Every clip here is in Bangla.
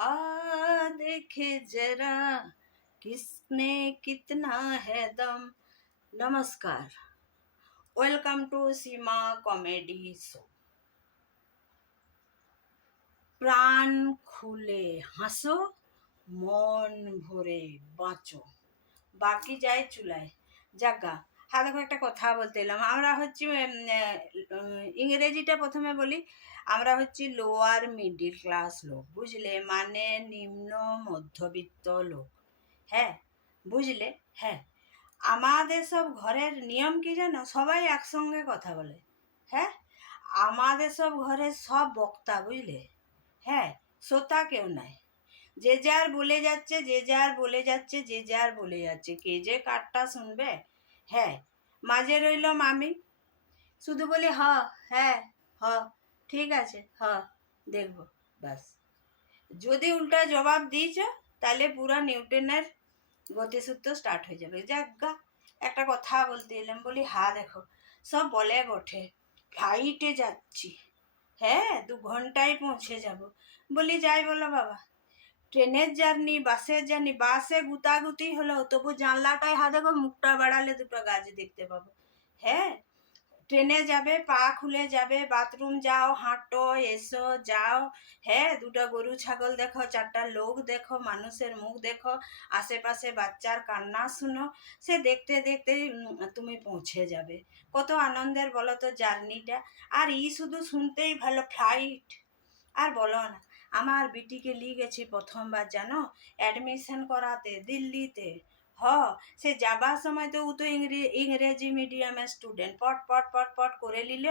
आ देखे जरा किसने कितना है दम। नमस्कार, welcome to Seema comedy show. প্রাণ খুলে হাসো, মন ভরে বাঁচো, বাকি যায় চুলায়। যাজ্ঞা, হ্যাঁ দেখো একটা কথা বলতে এলাম। আমরা হচ্ছি ইংরেজিটা প্রথমে বলি। আমরা হচ্ছি লোয়ার মিডিল ক্লাস লোক, বুঝলে, মানে নিম্ন মধ্যবিত্ত লোক। হ্যাঁ, বুঝলে। হ্যাঁ, আমাদের সব ঘরের নিয়ম কি জানো? সবাই একসঙ্গে কথা বলে। হ্যাঁ, আমাদের সব ঘরের সব বক্তা, বুঝলে। হ্যাঁ, শ্রোতা কেউ নাই। যে যার বলে যাচ্ছে, যে যার বলে যাচ্ছে, যে যার বলে যাচ্ছে, কে যে কারটা শুনবে। হ্যাঁ, মাঝে রইলাম আমি, শুধু বলি হ, হ্যাঁ, হ, ঠিক আছে, হ, দেখবো, ব্যাস। যদি উল্টা জবাব দিয়েছ তাহলে পুরা নিউটনের গতিসূত্র স্টার্ট হয়ে যাবে। যাজ্ঞা, একটা কথা বলতে এলাম। বলি হ্যাঁ দেখো, সব বলে বটে ফ্লাইটে যাচ্ছি, হ্যাঁ 2 ঘন্টায় পৌঁছে যাব। বলি যাই বলো বাবা, ট্রেনের জার্নি, বাসের জার্নি, বাসে গুতাগুতি হলো তবু জানলাটায় হা দেখো, মুখটা বাড়ালে 2টো গাছ দেখতে পাবো। হ্যাঁ, ট্রেনে যাবে, পা খুলে যাবে, বাথরুম যাও, হাঁটো, এসো, যাও। হ্যাঁ, 2টো গরু ছাগল দেখো, 4টা লোক দেখো, মানুষের মুখ দেখো, আশেপাশে বাচ্চার কান্না শুনো। সে দেখতে দেখতে তুমি পৌঁছে যাবে। কত আনন্দের বলো তো জার্নিটা। আর শুধু শুনতেই ভালো, ফ্লাইট। আর বলো না, আমার বিটিকে নিয়ে গেছি প্রথমবার জানো অ্যাডমিশন করাতে দিল্লিতে। হ, সে যাবার সময় তো ও তো ইংরেজি মিডিয়ামের স্টুডেন্ট, পট পট পট পট করে নিল।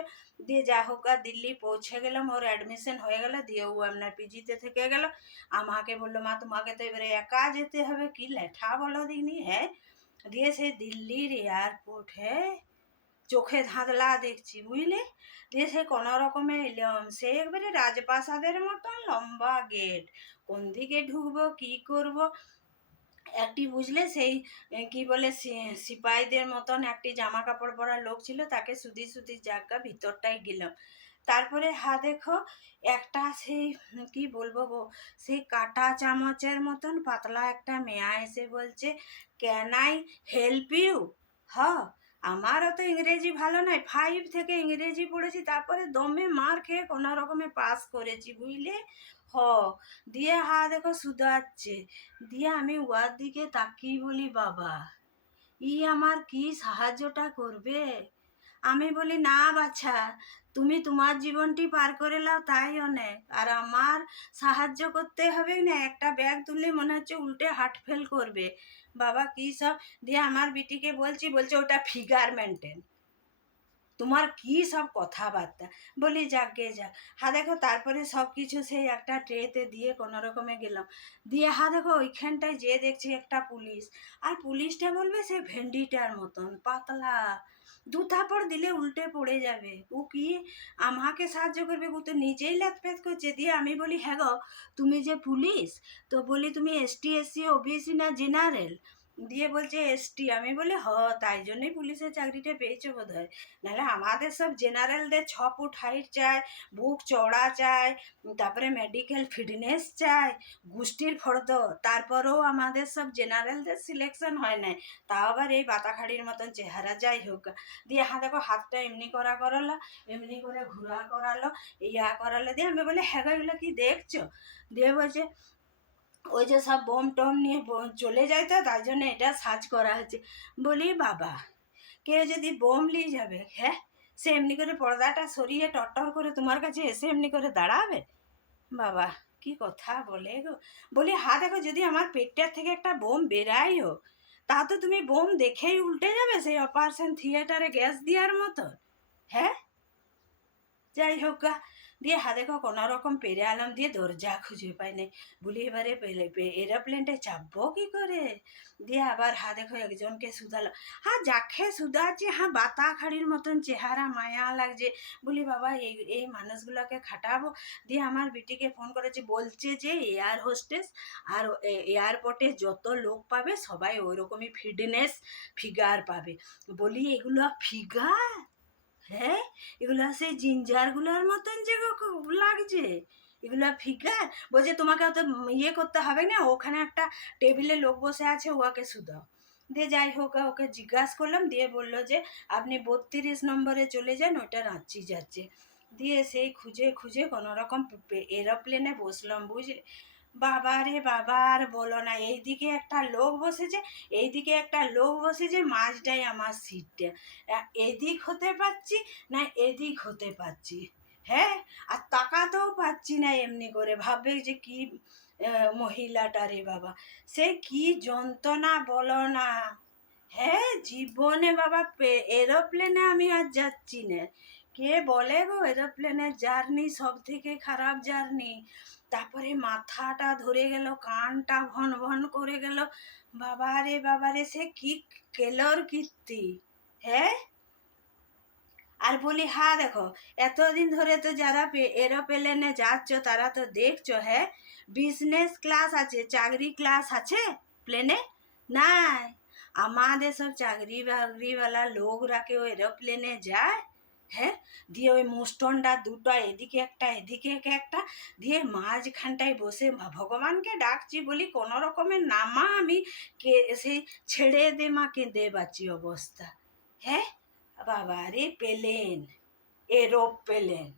দিয়ে যা হোক আর দিল্লি পৌঁছে গেলাম, ওর অ্যাডমিশন হয়ে গেল, দিয়ে ও আপনার পিজিতে থেকে গেল। আমাকে বললো মা তোমাকে তো এবারে একা যেতে হবে, কি লেঠা বলো দিনি। হ্যাঁ, দিয়ে সে দিল্লির এয়ারপোর্ট, হ্যাঁ চোখে ধাঁধলা দেখছি, বুঝলে। দিয়ে সে কোনো রকমে এলাম, সে একবারে রাজপ্রাসাদের মতন লম্বা গেট, কোন দিকে ঢুকবো কি করব। একটি বুঝলে সেই কি বলে সিপাহীদের মতন একটি জামা কাপড় পরা লোক ছিল, তাকে সুদি সুদি জায়গা ভিতরটায় গেলাম। তারপরে দেখো একটা সেই কি বলবো গো, সেই কাটা চামচের মতন পাতলা একটা মেয়া এসে বলছে, ক্যান আই হেল্প ইউ। হ, আমারও তো ইংরেজি ভালো নয়, 5 থেকে ইংরেজি পড়েছি, তারপরে দমে মার খেয়ে কোনো রকমে পাস করেছি, বুঝলে। হ, দিয়ে দেখো শুধাচ্ছে। দিয়ে আমি উয়ার দিকে তাকিয়ে বলি, বাবা আমার কি সাহায্যটা করবে? আমি বলি না বাছা, তুমি তোমার জীবনটি পার করে নাও, তাই অনেক। আর আমার সাহায্য করতে হবে না, একটা ব্যাগ তুললে মনে হচ্ছে উল্টে হার্ট ফেল করবে। বাবা কি সব। দিয়ে আমার বিটিকে বলছে ওটা ফিগার মেনটেন, তোমার কি সব কথাবার্তা। বলি যাকে যা। দেখো তারপরে সব কিছু সেই একটা ট্রেতে দিয়ে কোনো রকমে গেলাম। দিয়ে দেখো ওইখানটায় যে দেখছি একটা পুলিশ। আর পুলিশটা বলবে সে ভেন্ডিটার মতন পাতলা, 2 থাপড় দিলে উল্টে পড়ে যাবে। ও কি আমাকে সাহায্য করবে? ও তো নিজেই লাতপেত করছে। দিয়ে আমি বলি হ্যাঁ গো, তুমি যে পুলিশ, তো বলি তুমি এসটি এসসি ওবিসি না জেনারেল? দিয়ে বলছে এসটি। আমি বলি তাই জন্যই পুলিশের চাকরিটা পেয়েছো বোধ হয়, নাহলে আমাদের সব জেনারেলদের 6 ফুট হাইট চায়, বুক চওড়া চায়, তারপরে মেডিকেল ফিটনেস চায়, গোষ্ঠীর ফর্দ, তারপরেও আমাদের সব জেনারেলদের সিলেকশন হয় না। তাও আবার এই বাতাখাড়ির মতন চেহারা। যাই হোক, দিয়ে দেখো হাতটা এমনি করালো, এমনি করে ঘোরা করালো, করালো। দিয়ে আমি বলি হ্যাঁ এগুলো কি দেখছো? দিয়ে বলছে ওই যে সব বোম টোম নিয়ে চলে যায়, তো তাই জন্য এটা সার্চ করা হচ্ছে। বলি বাবা, কেউ যদি বোম নিয়ে যাবে, হ্যাঁ সে এমনি করে পর্দাটা সরিয়ে টটর করে তোমার কাছে এসে এমনি করে দাঁড়াবে? বাবা কি কথা বলে গো। বলি দেখো যদি আমার পেটটার থেকে একটা বোম বেরাইও, তা তো তুমি বোম দেখেই উল্টে যাবে, সেই অপারেশন থিয়েটারে গ্যাস দেওয়ার মতো। হ্যাঁ, যাই হোক গা। দিয়ে দেখো কোনো রকম পেরে আলাম, দিয়ে দরজা খুঁজে পাই নাই। বলি এবারে এরোপ্লেনটায় চাপবো কি করে? দিয়ে আবার দেখো একজনকে শুধালো। যাকে শুধাচ্ছি বাতা খাড়ির মতন চেহারা, মায়া লাগছে। বলি বাবা এই মানুষগুলোকে খাটাবো? দিয়ে আমার বিটিকে ফোন করেছি, বলছে যে এয়ার হোস্টেস আর এয়ারপোর্টে যত লোক পাবে সবাই ওই রকমই ফিগার পাবে। বলি এগুলো ফিগার? হ্যাঁ, এগুলো সেই জিঞ্জারগুলোর মতন যে লাগছে। এগুলো ফিগার? বলছে তোমাকে অত ইয়ে করতে হবে না, ওখানে একটা টেবিলে লোক বসে আছে, ওকে শুধাও। দিয়ে যাই হোক ওকে জিজ্ঞাসা করলাম, দিয়ে বললো যে আপনি 32 নম্বরে চলে যান, ওটা রাঁচি যাচ্ছে। দিয়ে সেই খুঁজে খুঁজে কোনো রকম এরোপ্লেনে বসলাম, বুঝলে। বাবা রে বাবা, আর বলো না, এইদিকে একটা লোক বসেছে, এইদিকে একটা লোক বসেছে, মাঝটাই আমার সিটটা। এদিক হতে পারছি না এদিক হতে পারছি, হ্যাঁ, আর তাকাতেও পাচ্ছি না এমনি করে, ভাববে যে কি মহিলাটা রে বাবা, সে কি যন্ত্রণা বলো না। হ্যাঁ, জীবনে বাবা এরোপ্লেনে আমি আর যাচ্ছি না। কে বলে গো এরোপ্লেনের জার্নি সব থেকে খারাপ জার্নি। তারপরে মাথাটা ধরে গেল, কানটা ভন ভন করে গেল, বাবারে বাবারে, সে কি কেলোর কীর্তি। হ্যাঁ, আর বলি হ্যাঁ দেখো, এতদিন ধরে তো যারা এরোপ্লেনে যাচ্ছ তারা তো দেখছো, হ্যাঁ, বিজনেস ক্লাস আছে, চাকরি ক্লাস আছে প্লেনে? নাই। আমাদের সব চাকরি বাকরিওয়ালা লোকরা কেউ এরোপ্লেনে যায়? হ্যাঁ, দিয়ে ওই মুস্টনটা দুটো এদিকে একটা এদিকে একটা, দিয়ে মাঝখানটায় বসে ভগবানকে ডাকছি, বলি কোনো রকমের নামা, আমি কে সেই ছেড়ে দে মা, কেঁদে বাঁচি অবস্থা। হ্যাঁ, বাবা রে, প্লেন, এরোপ্লেন।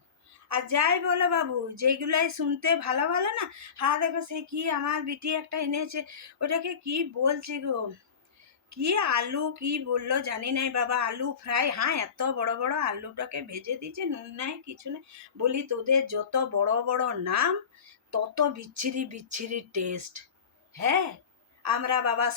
আর যাই বলো বাবু, যেগুলাই শুনতে ভালো ভালো না, হ্যাঁ দেখো সে কি আমার বিটি একটা এনেছে, ওটাকে কি বলছে গো, কি আলু কি বললো জানি নাই বাবা, আলু ফ্রাই, হ্যাঁ এত বড় বড় আলুটাকে ভেজে দিয়েছে, নুন নাই কিছু নাই। বলি তোদের যত বড় বড় নাম তত বিচ্ছিরি বিচ্ছিরি টেস্ট। হ্যাঁ, আমরা বাবা